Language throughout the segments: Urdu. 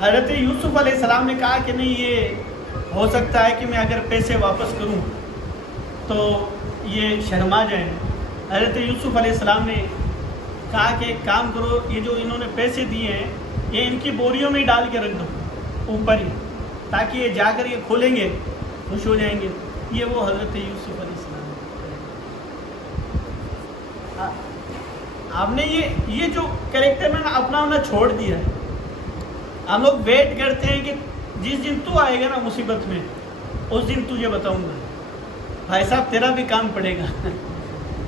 حضرت یوسف علیہ السلام نے کہا کہ نہیں، یہ ہو سکتا ہے کہ میں اگر پیسے واپس کروں تو یہ شرما جائیں۔ حضرت یوسف علیہ السلام نے کہا کہ ایک کام کرو، یہ جو انہوں نے پیسے دیے ہیں یہ ان کی بوریوں میں ڈال کے رکھ دو اوپر ہی، تاکہ یہ جا کر یہ کھولیں گے خوش ہو جائیں گے۔ یہ وہ حضرت یوسف علیہ السلام آپ نے یہ جو کریکٹر میں اپنا ہونا چھوڑ دیا ہے۔ ہم لوگ ویٹ کرتے ہیں کہ جس دن تو آئے گا نا مصیبت میں، اس دن تجھے بتاؤں گا بھائی صاحب تیرا بھی کام پڑے گا۔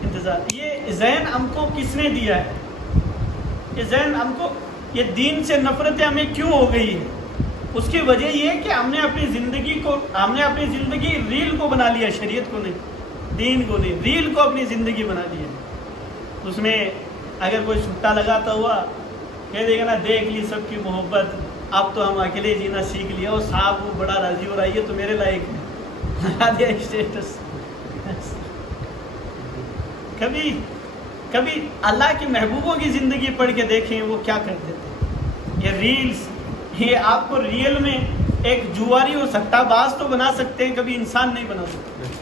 انتظار، یہ ذہن ہم کو کس نے دیا ہے؟ یہ ذہن ہم کو، یہ دین سے نفرتیں ہمیں کیوں ہو گئی ہے؟ اس کی وجہ یہ ہے کہ ہم نے اپنی زندگی ریل کو بنا لیا، شریعت کو نہیں، دین کو نہیں، ریل کو اپنی زندگی بنا لیا۔ اس میں اگر کوئی چھٹا لگاتا ہوا کہہ دے گا نا دیکھ لی سب کی محبت، اب تو ہم اکیلے جینا سیکھ لیا، اور صاحب وہ بڑا راضی ہو رہا ہے، یہ تو میرے لائق ہے، لگا دیا اسٹیٹس۔ کبھی اللہ کے محبوبوں کی زندگی پڑھ کے دیکھیں وہ کیا کرتے تھے۔ یہ ریلز، یہ آپ کو ریئل میں ایک جواری اور سٹہ باز تو بنا سکتے ہیں، کبھی انسان نہیں بنا سکتے،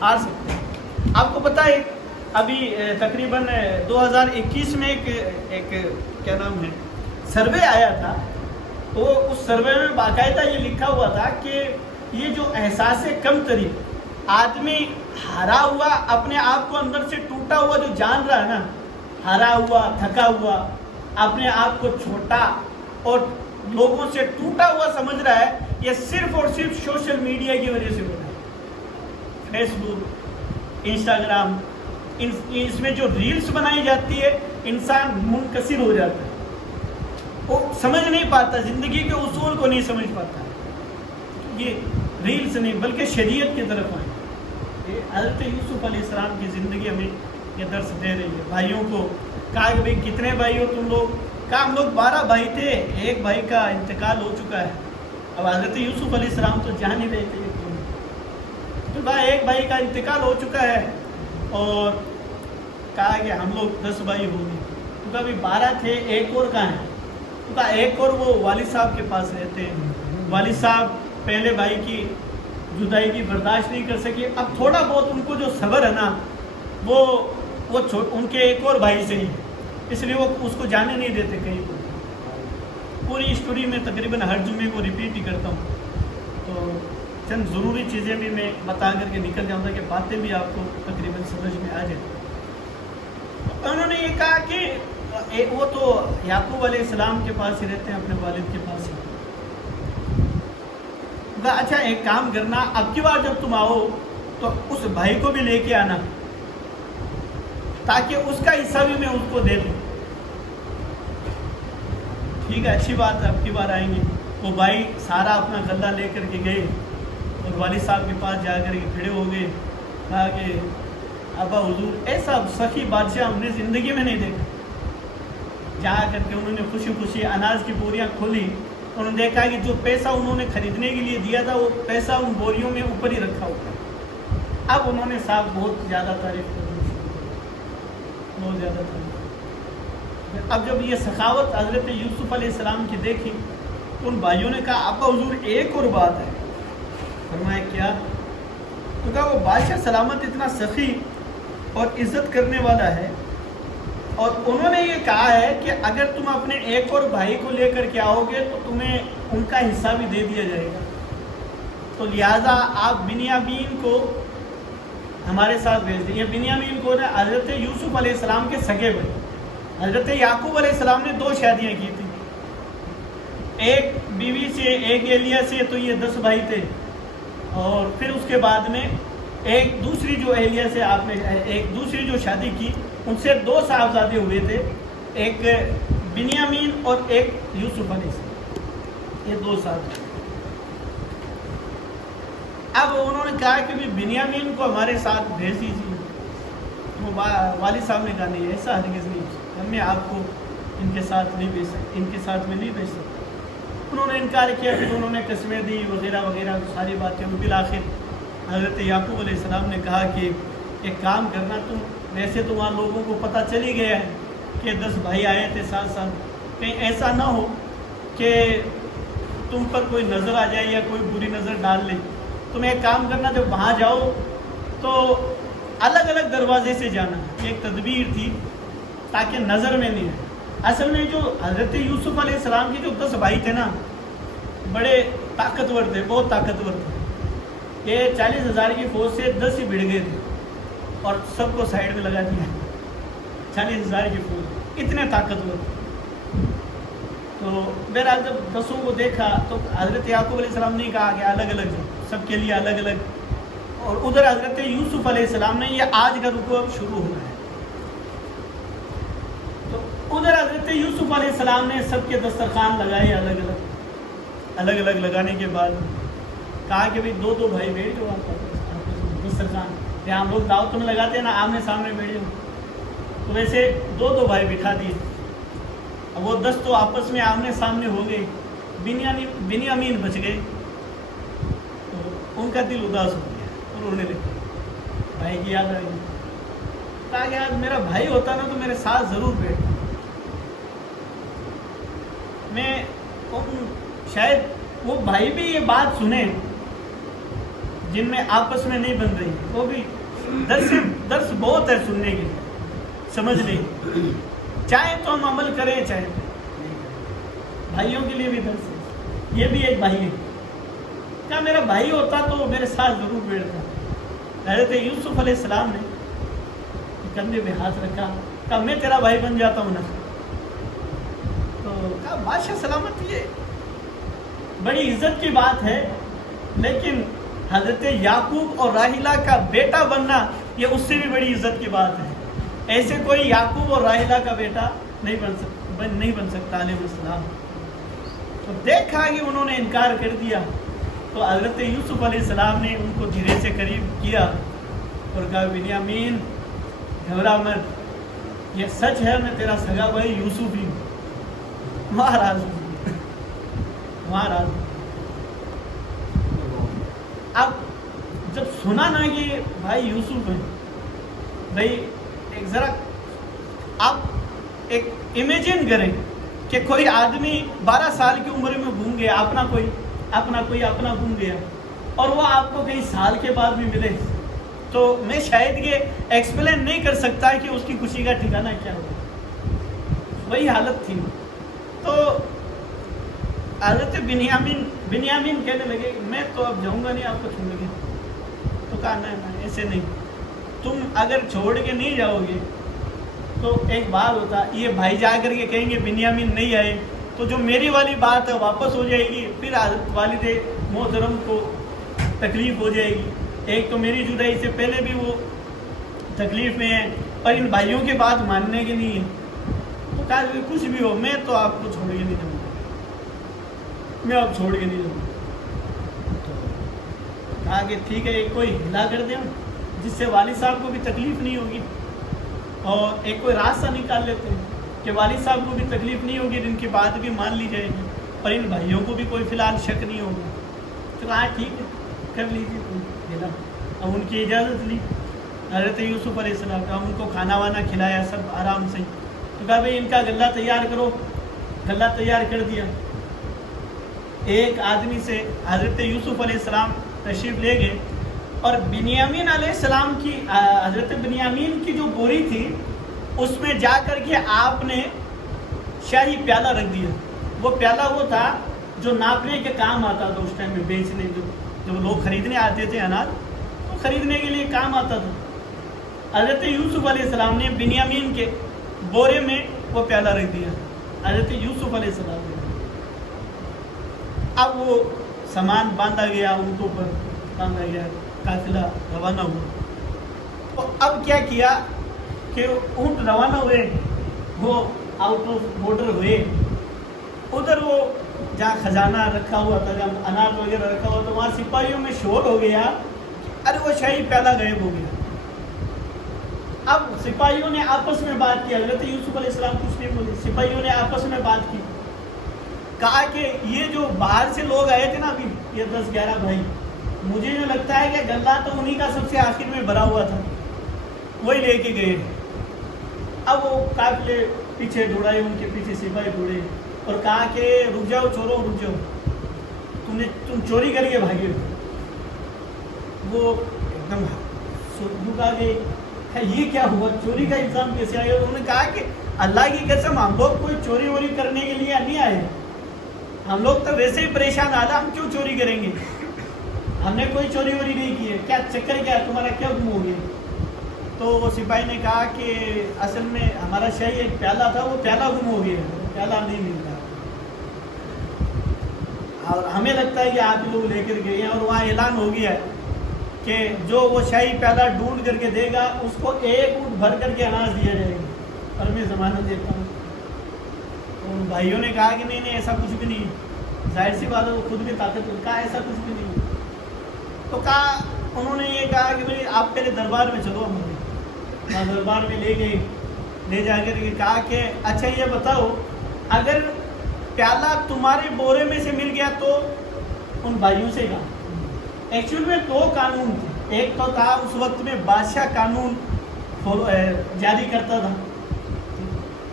آ سکتے ہیں۔ آپ کو پتہ ہے ابھی تقریباً 2021 میں ایک کیا نام ہے سروے آیا تھا، تو اس سروے میں باقاعدہ یہ لکھا ہوا تھا کہ یہ جو احساس کمتری، آدمی ہرا ہوا، اپنے آپ کو اندر سے ٹوٹا ہوا جو جان رہا ہے نا، ہرا ہوا، تھکا ہوا، اپنے آپ کو چھوٹا اور لوگوں سے ٹوٹا ہوا سمجھ رہا ہے، یہ صرف اور صرف سوشل میڈیا کی وجہ سے ہو رہا ہے۔ فیس بک، انسٹاگرام، اس میں جو ریلز بنائی جاتی ہے، انسان منکسر ہو جاتا ہے، وہ سمجھ نہیں پاتا، زندگی کے اصول کو نہیں سمجھ پاتا۔ یہ ریلز نہیں بلکہ شریعت کی طرف آئے۔ حضرت یوسف علیہ السلام کی زندگی ہمیں یہ درس دے رہی ہے۔ بھائیوں کو کہا کہ بھئی کتنے بھائی ہو تم لوگ؟ کہا ہم لوگ 12 بھائی تھے، ایک بھائی کا انتقال ہو چکا ہے۔ اب حضرت یوسف علیہ السلام تو جان ہی رہے تھے، تو کہا ایک بھائی کا انتقال ہو چکا ہے، اور کہا کہ ہم لوگ 10 بھائی ہوں گے۔ تو کہا بھی 12 تھے، ایک اور کہاں ہے؟ تو کہا ایک اور وہ والد صاحب کے پاس رہتے ہیں، والد صاحب پہلے بھائی کی جدائی کی برداشت نہیں کر سکے، اب تھوڑا بہت ان کو جو صبر ہے نا وہ ان کے ایک اور بھائی سے ہی، اس لیے وہ اس کو جانے نہیں دیتے کہیں پر۔ پوری اسٹوری میں تقریباً ہر جمعے کو ریپیٹ ہی کرتا ہوں، تو چند ضروری چیزیں بھی میں بتا کر کے نکل جاؤں گا کہ باتیں بھی آپ کو تقریباً سمجھ میں آ جائیں۔ انہوں نے یہ کہا کہ وہ تو یعقوب علیہ السلام کے پاس ہی رہتے ہیں، اپنے والد کے پاس ہی۔ اچھا ایک کام کرنا، اب کی بار جب تم آؤ تو اس بھائی کو بھی لے کے آنا، تاکہ اس کا حصہ بھی میں اس کو دے دوں۔ ٹھیک ہے، اچھی بات ہے، اب کی بار آئیں گے۔ وہ بھائی سارا اپنا غلہ لے کر کے گئے اور والد صاحب کے پاس جا کر کے کھڑے ہو گئے، کہا کہ ابا حضور ایسا سخی بادشاہ ہم نے زندگی میں نہیں دیکھا۔ جا کر کے انہوں نے خوشی خوشی اناج کی بوریاں کھولی، انہوں نے دیکھا کہ جو پیسہ انہوں نے خریدنے کے لیے دیا تھا وہ پیسہ ان بوریوں میں اوپر ہی رکھا ہوا ہے۔ اب انہوں نے صاحب بہت زیادہ تعریف کرنی شروع کر، بہت زیادہ تعریف۔ اب جب یہ سخاوت حضرت یوسف علیہ السلام کی دیکھی تو ان بھائیوں نے کہا ابا حضور ایک اور بات ہے۔ فرمایا کیا؟ تو کہا وہ بادشاہ سلامت اتنا سخی اور عزت کرنے والا ہے، اور انہوں نے یہ کہا ہے کہ اگر تم اپنے ایک اور بھائی کو لے کر کے آؤ گے تو تمہیں ان کا حصہ بھی دے دیا جائے گا، تو لہٰذا آپ بنیامین کو ہمارے ساتھ بھیج دیں۔ یہ بنیامین کو نا حضرت یوسف علیہ السلام کے سگے بھائی، حضرت یعقوب علیہ السلام نے 2 شادیاں کی تھیں، ایک بیوی سے ایک ایلیا سے، تو یہ 10 بھائی تھے، اور پھر اس کے بعد میں ایک دوسری جو ایلیا سے آپ نے ایک دوسری جو شادی کی، ان سے 2 صاحبزادے ہوئے تھے، ایک بنیامین اور ایک یوسف علیہ السلام، یہ 2 صاحبزادے۔ اب انہوں نے کہا کہ بنیامین کو ہمارے ساتھ بھیج دیجیے۔ والد صاحب نے کہا نہیں، ایسا ہرگز نہیں، میں آپ کو ان کے ساتھ نہیں بھیج سکتا، ان کے ساتھ میں نہیں بھیج سکتا۔ انہوں نے انکار کیا، پھر انہوں نے قسمیں دی وغیرہ وغیرہ ساری باتیں، بالآخر حضرت یعقوب علیہ السلام نے کہا کہ ایک کام کرنا، تم ویسے تو وہاں لوگوں کو پتہ چل ہی گیا ہے کہ 10 بھائی آئے تھے ساتھ ساتھ، کہیں ایسا نہ ہو کہ تم پر کوئی نظر آ جائے یا کوئی بری نظر ڈال لے، تم ایک کام کرنا، جب وہاں جاؤ تو الگ الگ دروازے سے جانا. ایک تدبیر تھی تاکہ نظر میں نہیں آئے. اصل میں جو حضرت یوسف علیہ السلام کے جو 10 بھائی تھے نا، بڑے طاقتور تھے، بہت طاقتور تھے. یہ 40,000 کی فوج سے 10 ہی بھڑ گئے تھے اور سب کو سائڈ میں لگا دیا. 40,000 کی فوج، اتنے طاقتور تھے. تو بہرحال جب 10 کو دیکھا تو حضرت یعقوب علیہ السلام نے کہا کہ الگ الگ جاؤ، سب کے لیے الگ الگ. اور ادھر حضرت یوسف علیہ السلام نے، یہ آج کا رکوع اب شروع ہونا ہے، تو ادھر حضرت یوسف علیہ السلام نے سب کے دسترخوان لگائے الگ الگ لگانے کے بعد کہا کہ بھئی 2 بھائی بیٹھ جاؤ آپ دسترخوان پہ. ہم لوگ دعوت میں لگاتے ہیں نا، آمنے سامنے بیٹھ جاؤ. تو ویسے 2 بھائی بٹھا دیے. اب وہ 10 تو آپس میں آمنے سامنے ہو گئے. بنیامین بچ گئے. تو ان کا دل اداس ہو گیا اور رونے لگے. بھائی کی یاد آ گئی. کہا کہ آج میرا بھائی ہوتا نا تو میرے ساتھ ضرور بیٹھتا. میں شاید وہ بھائی بھی یہ بات سنیں جن میں آپس میں نہیں بن رہی. وہ بھی درس بہت ہے سننے کے، سمجھ نہیں. چاہے تو ہم عمل کریں، چاہے بھائیوں کے لیے بھی درس ہے. یہ بھی ایک بھائی ہے. کیا میرا بھائی ہوتا تو میرے ساتھ ضرور بیٹھتا. حضرت یوسف علیہ السلام نے کندھے پہ ہاتھ رکھا، کہا میں تیرا بھائی بن جاتا ہوں نا. تو کہا بادشاہ سلامت، یہ بڑی عزت کی بات ہے، لیکن حضرت یعقوب اور راحیلہ کا بیٹا بننا یہ اس سے بھی بڑی عزت کی بات ہے. ایسے کوئی یعقوب اور راحیلہ کا بیٹا نہیں بن سکتا علیہ السلام. تو دیکھا کہ انہوں نے انکار کر دیا تو حضرت یوسف علیہ السلام نے ان کو دھیرے سے قریب کیا اور کہا بنیامین گھبرا مت، یہ سچ ہے میں تیرا سگا بھائی یوسف ہی ہوں. مہاراج اب جب سنا نا کہ بھائی یوسف ہے، بھائی ایک ذرا آپ ایک امیجن کریں کہ کوئی آدمی 12 سال کی عمر میں گم گیا، اپنا کوئی گم گیا، اور وہ آپ کو کئی سال کے بعد بھی ملے، تو میں شاید یہ ایکسپلین نہیں کر سکتا کہ اس کی خوشی کا ٹھکانہ کیا ہوگا. وہی حالت تھی. تو حضرت بنیامین کہنے لگے میں تو اب جاؤں گا نہیں آپ کو چھوڑ کے. تو کہا نہیں ایسے نہیں، تم اگر چھوڑ کے نہیں جاؤ گے تو ایک بات ہوتا، یہ بھائی جا کر کے کہیں گے بنیامین نہیں آئے تو جو میری والی بات ہے واپس ہو جائے گی، پھر والد محترم کو تکلیف ہو جائے گی. ایک تو میری جدائی سے پہلے بھی وہ تکلیف میں ہے اور ان بھائیوں کے بات ماننے کے نہیں ہے. تو کہا کچھ بھی ہو میں تو آپ کو چھوڑ کے نہیں جاؤں گا، میں آپ چھوڑ کے نہیں جاؤں گا. کہا کہ ٹھیک ہے ایک کوئی ہلا کر دیں جس سے والد صاحب کو بھی تکلیف نہیں ہوگی، اور ایک کوئی راستہ نکال لیتے ہیں کہ والد صاحب کو بھی تکلیف نہیں ہوگی، ان کی بات بھی مان لی جائے گی اور ان بھائیوں کو بھی کوئی فی الحال شک نہیں ہوگا. تو کہا ٹھیک ہے کر لیجیے. اب ان کی اجازت لی حضرت یوسف علیہ السلام کا، ان کو کھانا وانا کھلایا سب آرام سے. تو کہا بھائی ان کا غلہ تیار کرو. غلہ تیار کر دیا. ایک آدمی سے حضرت یوسف علیہ السلام تشریف لے گئے اور بنیامین علیہ السلام کی حضرت بنیامین کی جو بوری تھی اس میں جا کر کے آپ نے شاہی پیالہ رکھ دیا. وہ پیالہ وہ تھا جو ناپنے کے کام آتا تھا اس ٹائم میں، بیچنے جو لوگ خریدنے آتے تھے اناج، تو خریدنے کے لیے کام آتا تھا. حضرت یوسف علیہ السلام نے بنیامین کے بورے میں وہ پیالہ رکھ دیا. حضرت یوسف علیہ السلام نے اب وہ سامان باندھا گیا، اونٹوں پر باندھا گیا، قافلہ روانہ ہوا. تو اب کیا کیا کہ اونٹ روانہ ہوئے، وہ آؤٹ آف بارڈر ہوئے. ادھر وہ جہاں خزانہ رکھا ہوا تھا، جہاں اناج وغیرہ رکھا ہوا تھا، وہاں سپاہیوں میں شور ہو گیا، ارے وہ شاہی پیالہ غائب ہو گیا. اب سپاہیوں نے آپس میں بات کی. حضرت یوسف علیہ السلام کچھ نہیں بولے. سپاہیوں نے آپس میں بات کی، کہا کہ یہ جو باہر سے لوگ آئے تھے نا ابھی، یہ 10-11 بھائی، مجھے جو لگتا ہے کہ غلہ تو انہی کا سب سے آخر میں بھرا ہوا تھا، وہی لے کے گئے. اب وہ قافلے پیچھے دوڑائے، ان کے پیچھے سپاہی دوڑے. اور کہا کہ رک جاؤ چورو رک جاؤ, تم چوری کر کے بھاگے ہو. وہ ایک دم رک آ گئی, یہ کیا ہوا, چوری کا الزام کیسے آیا؟ انہوں نے کہا کہ اللہ کی قسم ہم لوگ کوئی چوری ووری کرنے کے لیے نہیں آئے, ہم لوگ تو ویسے ہی پریشان آ رہا, ہم کیوں چوری کریں گے, ہم نے کوئی چوری ووری نہیں کی ہے, کیا چکر کیا ہے تمہارا, کیا گم ہو گیا؟ تو وہ سپاہی نے کہا کہ اصل میں ہمارا شاہی ایک پیالہ تھا, وہ پیالہ گم ہو گیا, پیالہ نہیں ملتا, اور ہمیں لگتا ہے کہ آپ لوگ لے کر گئے ہیں, اور وہاں اعلان ہو گیا ہے کہ جو وہ شاہی پیالہ ڈھونڈ کر کے دے گا اس کو 1 اونٹ بھر کر کے اناج دیا جائے گا, اور میں ضمانت دیتا ہوں. ان بھائیوں نے کہا کہ نہیں ایسا کچھ بھی نہیں, ظاہر سی بات ہے وہ خود بھی طاقت, کہا ایسا کچھ بھی نہیں. تو کہا, انہوں نے یہ کہا کہ بھائی آپ پہلے دربار میں چلو, ہمارے دربار میں لے گئے, لے جا کر کے کہا کہ اچھا یہ بتاؤ اگر پیالہ تمہارے بورے میں سے مل گیا تو, ان بھائیوں سے کہا ایکچوئل میں 2 قانون تھے, ایک تو تھا اس وقت میں بادشاہ قانون جاری کرتا تھا,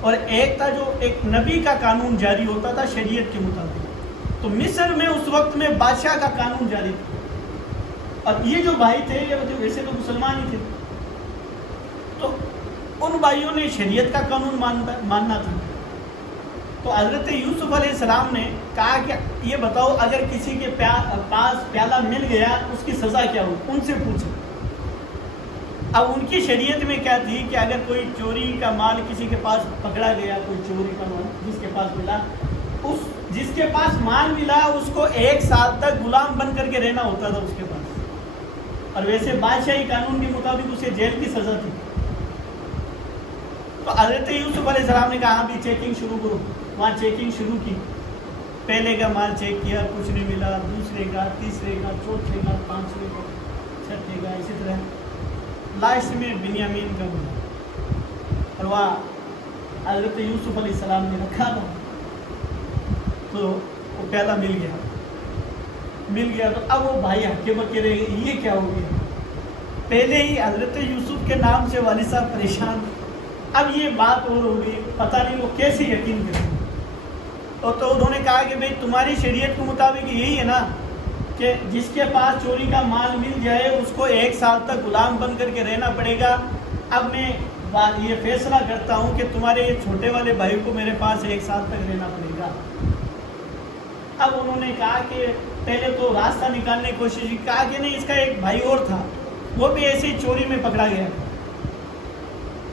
اور ایک تھا جو ایک نبی کا قانون جاری ہوتا تھا شریعت کے مطابق. تو مصر میں اس وقت میں بادشاہ کا قانون جاری تھا, اور یہ جو بھائی تھے یہ ویسے تو مسلمان ہی تھے, تو ان بھائیوں نے شریعت کا قانون ماننا تھا. تو حضرت یوسف علیہ السلام نے کہا کہ یہ بتاؤ اگر کسی کے پاس پیالہ مل گیا اس کی سزا کیا ہو, ان سے پوچھو. اب ان کی شریعت میں کیا تھی کہ اگر کوئی چوری کا مال کسی کے پاس پکڑا گیا, کوئی چوری کا مال جس کے پاس ملا, جس کے پاس مال ملا اس کو 1 سال تک غلام بن کر کے رہنا ہوتا تھا اس کے پاس, اور ویسے بادشاہی قانون کے مطابق اسے جیل کی سزا تھی. تو حضرت یوسف علیہ السلام نے کہا ہاں بھی چیکنگ شروع کرو. وہاں چیکنگ شروع کی, پہلے کا مال چیک کیا, کچھ نہیں ملا, دوسرے کا, تیسرے کا, چوتھے کا, 5ویں کا, 6ٹھے کا, اسی طرح لاسٹ میں بنیامین کا ملا, اور وہاں حضرت یوسف علیہ السلام نے رکھا تھا. تو وہ پیالہ مل گیا تو اب وہ بھائی ہکے بکے رہے گئے, یہ کیا ہو گیا, پہلے ہی حضرت یوسف کے نام سے والد صاحب پریشان, اب یہ بات اور ہو گئی, پتہ نہیں وہ کیسے یقین کریں. تو انہوں نے کہا کہ بھئی تمہاری شریعت کے مطابق یہی ہے نا کہ جس کے پاس چوری کا مال مل جائے اس کو 1 سال تک غلام بن کر کے رہنا پڑے گا. اب میں یہ فیصلہ کرتا ہوں کہ تمہارے یہ چھوٹے والے بھائی کو میرے پاس 1 سال تک رہنا پڑے گا. اب انہوں نے کہا کہ پہلے تو راستہ نکالنے کی کوشش کی, کہا کہ نہیں اس کا ایک بھائی اور تھا وہ بھی ایسے ہی چوری میں پکڑا گیا,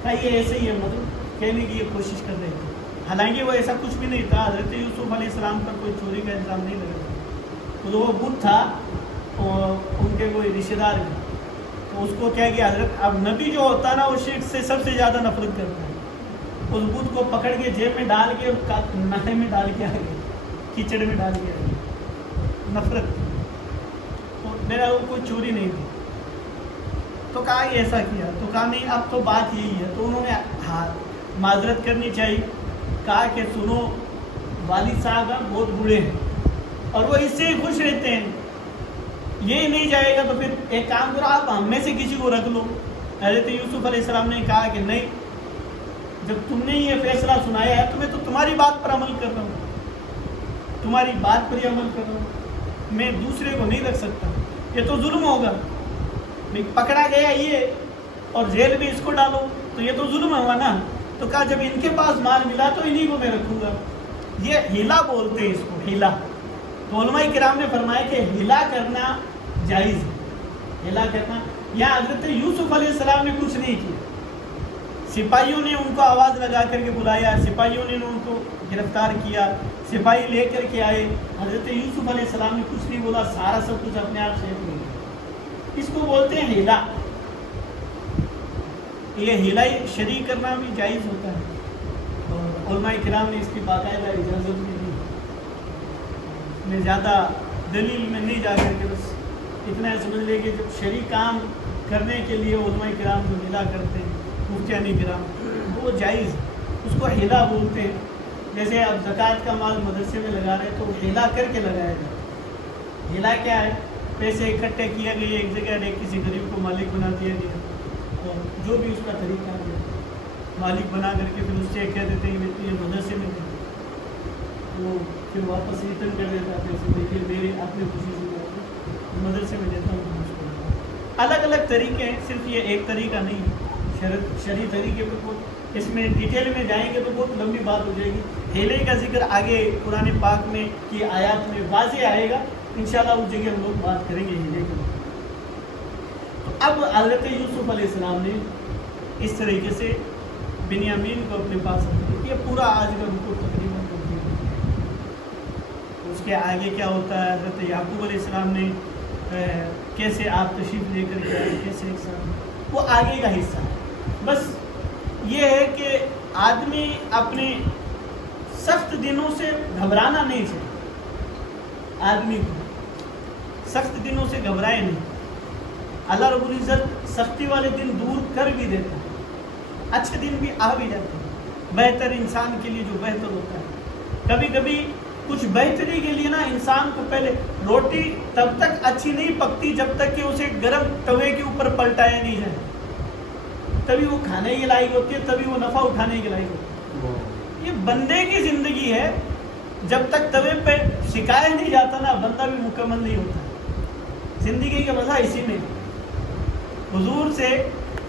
کہا یہ ایسے ہی ہے, مطلب کہنے کی یہ کوشش کر رہے تھے, حالانکہ وہ ایسا کچھ بھی نہیں تھا. حضرت یوسف علیہ السلام پر کوئی چوری کا الزام نہیں لگا تھا, تو وہ بدھ تھا ان کے کوئی رشتہ دار ہے, تو اس کو کیا کہ حضرت اب نبی جو ہوتا ہے نا وہ شرک سے سب سے زیادہ نفرت کرتا ہے. اس بدھ کو پکڑ کے جیب میں ڈال کے نہر میں ڈال کے آ گئے, کیچڑ میں ڈال کے آ گئے, نفرت. تو میرا وہ کوئی چوری نہیں تھی. تو کہا یہ ایسا کیا, تو کہا نہیں اب تو بات یہی ہے. تو انہوں نے معذرت کرنی چاہیے, کہا کہ سنو والد صاحب بہت بوڑھے ہیں اور وہ اس سے ہی خوش رہتے ہیں, یہ نہیں جائے گا تو پھر ایک کام کرو آپ ہم میں سے کسی کو رکھ لو. حضرت یوسف علیہ السلام نے کہا کہ نہیں, جب تم نے یہ فیصلہ سنایا ہے تو میں تو تمہاری بات پر عمل کر رہا ہوں, تمہاری بات پر ہی عمل کر رہا ہوں, میں دوسرے کو نہیں رکھ سکتا, یہ تو ظلم ہوگا. پکڑا گیا یہ اور جیل بھی اس کو ڈالو تو یہ تو ظلم ہوا نا. تو کہا جب ان کے پاس مال ملا تو انہی کو میں رکھوں گا. یہ ہیلا بولتے ہیں اس کو, ہیلا. تو علماء کرام نے فرمایا کہ ہیلا کرنا جائز ہے, ہیلا کرنا. یہاں حضرت یوسف علیہ السلام نے کچھ نہیں کیا, سپاہیوں نے ان کو آواز لگا کر کے بلایا, سپاہیوں نے ان کو گرفتار کیا, سپاہی لے کر کے آئے. حضرت یوسف علیہ السلام نے کچھ نہیں بولا, سارا سب کچھ اپنے آپ سے ہو گیا. اس کو بولتے ہیں ہیلا. یہ ہیلا شرعی کرنا بھی جائز ہوتا ہے, اور علماء کرام نے اس کی باقاعدہ اجازت بھی دی. میں زیادہ دلیل میں نہیں جا کر کے بس اتنا سمجھ لے کہ جب شرعی کام کرنے کے لیے علماء کرام جو ہیلا کرتے ہیں, مفتیان کرام, وہ جائز, اس کو ہیلا بولتے ہیں. جیسے اب زکوٰۃ کا مال مدرسے میں لگا رہے تو ہیلا کر کے لگایا جائے. ہیلا کیا ہے, پیسے اکٹھے کیا گیا ایک جگہ, کسی غریب کو مالک بنا دیا گیا, اور جو بھی اس کا طریقہ ہے مالک بنا کر کے پھر اس سے کہہ دیتے ہیں کہ یہ مدرسے میں دے. وہ پھر واپس ریٹرن کر دیتا ہے پیسے، دیکھیے میری اپنی خوشی سے مدرسے میں دیتا ہوں اس کو۔ الگ الگ طریقے ہیں، صرف یہ ایک طریقہ نہیں ہے، شرعی طریقے پہ بہت، اس میں ڈیٹیل میں جائیں گے تو بہت لمبی بات ہو جائے گی۔ ہیلے کا ذکر آگے قرآن پاک میں کی آیات میں واضح آئے گا، انشاءاللہ اس جگہ ہم لوگ بات کریں گے ہیلے کی۔ اب حضرت یوسف علیہ السلام نے اس طریقے سے بنیامین کو اپنے پاس رکھا۔ یہ پورا آج کا رکوع تقریباً اس کے آگے کیا ہوتا ہے، حضرت یعقوب علیہ السلام نے کیسے آپ تشریف لے کر گئے، کیسے ایک ساتھ، وہ آگے کا حصہ ہے۔ بس یہ ہے کہ آدمی اپنے سخت دنوں سے گھبرانا نہیں چاہیے، آدمی کو سخت دنوں سے گھبرائے نہیں۔ اللہ رب العزت سختی والے دن دور کر بھی دیتا ہے، اچھے دن بھی آ بھی جاتے ہیں، بہتر انسان کے لیے جو بہتر ہوتا ہے۔ کبھی کبھی کچھ بہتری کے لیے نا انسان کو پہلے روٹی تب تک اچھی نہیں پکتی جب تک کہ اسے گرم توے کے اوپر پلٹایا نہیں جائے، تبھی وہ کھانے کے لائق ہوتی ہے، تبھی وہ نفع اٹھانے کے لائق ہوتی ہے۔ یہ بندے کی زندگی ہے، جب تک توے پہ سکھایا نہیں جاتا نا بندہ بھی مکمل نہیں ہوتا۔ زندگی کا مزہ اسی میں۔ حضور سے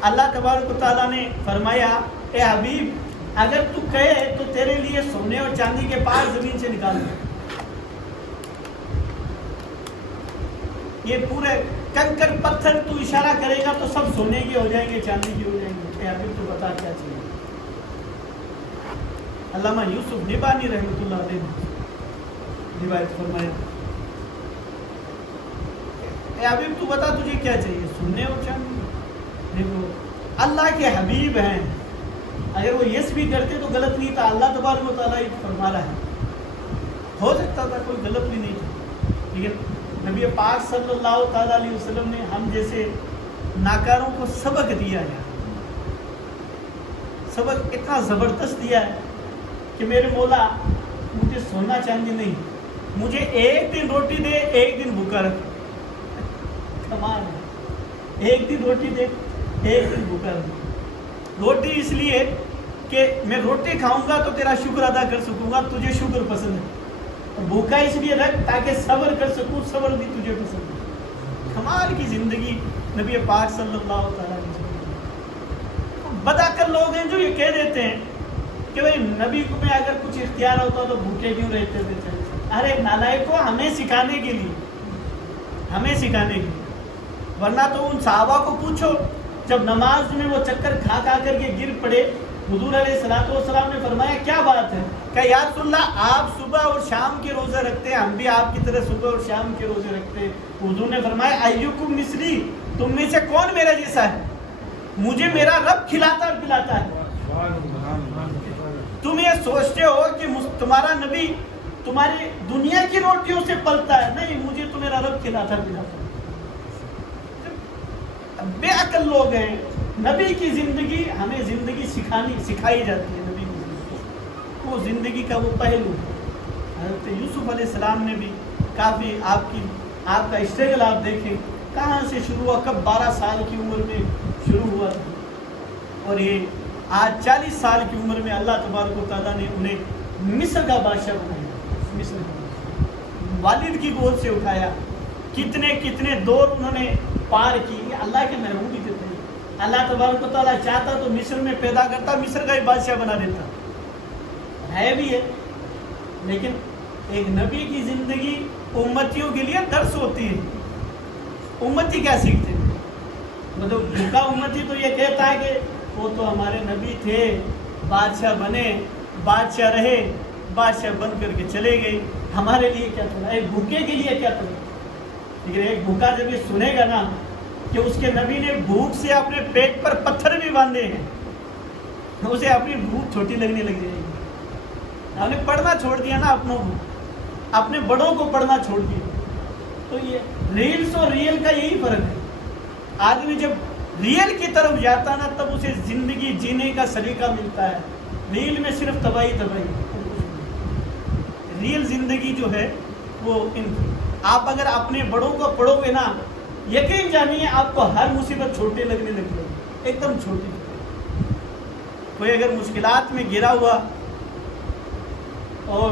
اللہ تبارک و تعالیٰ نے فرمایا، اے حبیب اگر تو کہے تو تیرے لیے سونے اور چاندی کے پار زمین سے نکال دیں، یہ پورے کنکر پتھر تو اشارہ کرے گا تو سب سونے کے ہو جائیں گے، چاندی کے ہو جائیں گے۔ اے حبیب تو بتا کیا چاہیے۔ علامہ یوسف نبانی رحمۃ اللہ علیہ نے روایت فرمایا، اے حبیب تو بتا تجھے کیا چاہیے، سننے اور چاندی۔ دیکھو اللہ کے حبیب ہیں، اگر وہ یس بھی کرتے تو غلط نہیں تھا، اللہ تبارک و تعالیٰ فرما رہا ہے، ہو سکتا تھا کوئی غلط بھی نہیں تھا، لیکن نبی پاک صلی اللہ تعالیٰ علیہ وسلم نے ہم جیسے ناکاروں کو سبق دیا ہے، سبق اتنا زبردست دیا ہے کہ میرے مولا مجھے سونا چاندی نہیں، مجھے ایک دن روٹی دے ایک دن بھوکا رکھ، کمال ہے، ایک دن روٹی دے ایک دن بھوکا رکھ۔ روٹی اس لیے کہ میں روٹی کھاؤں گا تو تیرا شکر ادا کر سکوں گا، تجھے شکر پسند ہے، اور بھوکا اس لیے رکھ تاکہ صبر کر سکوں، صبر بھی تجھے پسند ہے۔ کمال کی زندگی نبی پاک صلی اللہ تعالیٰ علیہ وسلم۔ بدعقل لوگ ہیں جو یہ کہہ دیتے ہیں کہ بھائی نبی کو میں اگر کچھ اختیار ہوتا تو بھوکے کیوں رہتے تھے۔ ارے نالائق کو ہمیں سکھانے کے لیے، ہمیں سکھانے کے لیے، ورنہ تو ان صحابہ کو پوچھو جب نماز میں وہ چکر کھا کھا کر کے گر پڑے، حضور علیہ الصلوۃ والسلام نے فرمایا کیا بات ہے، کہ یا رسول اللہ آپ صبح اور شام کے روزے رکھتے ہیں، ہم بھی آپ کی طرح صبح اور شام کے روزے رکھتے ہیں۔ حضور نے فرمایا ایکم مثلی، تم میں سے کون میرا جیسا ہے، مجھے میرا رب کھلاتا اور پلاتا ہے۔ تم یہ سوچتے ہو کہ تمہارا نبی تمہاری دنیا کی روٹیوں سے پلتا ہے، نہیں، مجھے تو میرا رب کھلاتا پلاتا ہے۔ بے عقل لوگ ہیں۔ نبی کی زندگی ہمیں زندگی سکھائی جاتی ہے، نبی کی زندگی وہ زندگی کا وہ پہلو ہے۔ حضرت یوسف علیہ السلام نے بھی کافی آپ کا اسٹرگل آپ دیکھیں کہاں سے شروع ہوا، کب 12 سال کی عمر میں شروع ہوا تھا، اور یہ آج 40 سال کی عمر میں اللہ تبارک و تعالیٰ نے انہیں مصر کا بادشاہ بنایا، مصر کا والد کی گود سے اٹھایا، کتنے دور انہوں نے پار کی، اللہ کے محبوب تھے۔ اللہ تبارک و تعالیٰ چاہتا تو مصر میں پیدا کرتا، مصر کا ہی بادشاہ بنا دیتا، ہے بھی ہے، لیکن ایک نبی کی زندگی امتیوں کے لیے درس ہوتی ہے۔ امتی کیا سیکھتے ہیں؟ مطلب بھوکا امتی تو یہ کہتا ہے کہ وہ تو ہمارے نبی تھے، بادشاہ بنے، بادشاہ رہے، بادشاہ بن کر کے چلے گئے، ہمارے لیے کیا تھا، ایک بھوکے کے لیے کیا تھا۔ لیکن ایک بھوکا جب یہ سنے گا نا کہ اس کے نبی نے بھوک سے اپنے پیٹ پر پتھر بھی باندھے ہیں، اسے اپنی بھوک چھوٹی لگنے لگ جائے گی۔ ہم نے پڑھنا چھوڑ دیا نا اپنوں کو، اپنے بڑوں کو پڑھنا چھوڑ دیا۔ تو یہ ریلز اور ریئل کا یہی فرق ہے۔ آدمی جب ریئل کی طرف جاتا نا تب اسے زندگی جینے کا سلیقہ ملتا ہے، ریل میں صرف تباہی۔ ریئل زندگی جو ہے وہ آپ اگر اپنے بڑوں کو پڑھو گے نا، یقین جانیے آپ کو ہر مصیبت چھوٹے لگنے لگے، ایک دم چھوٹی۔ کوئی اگر مشکلات میں گرا ہوا اور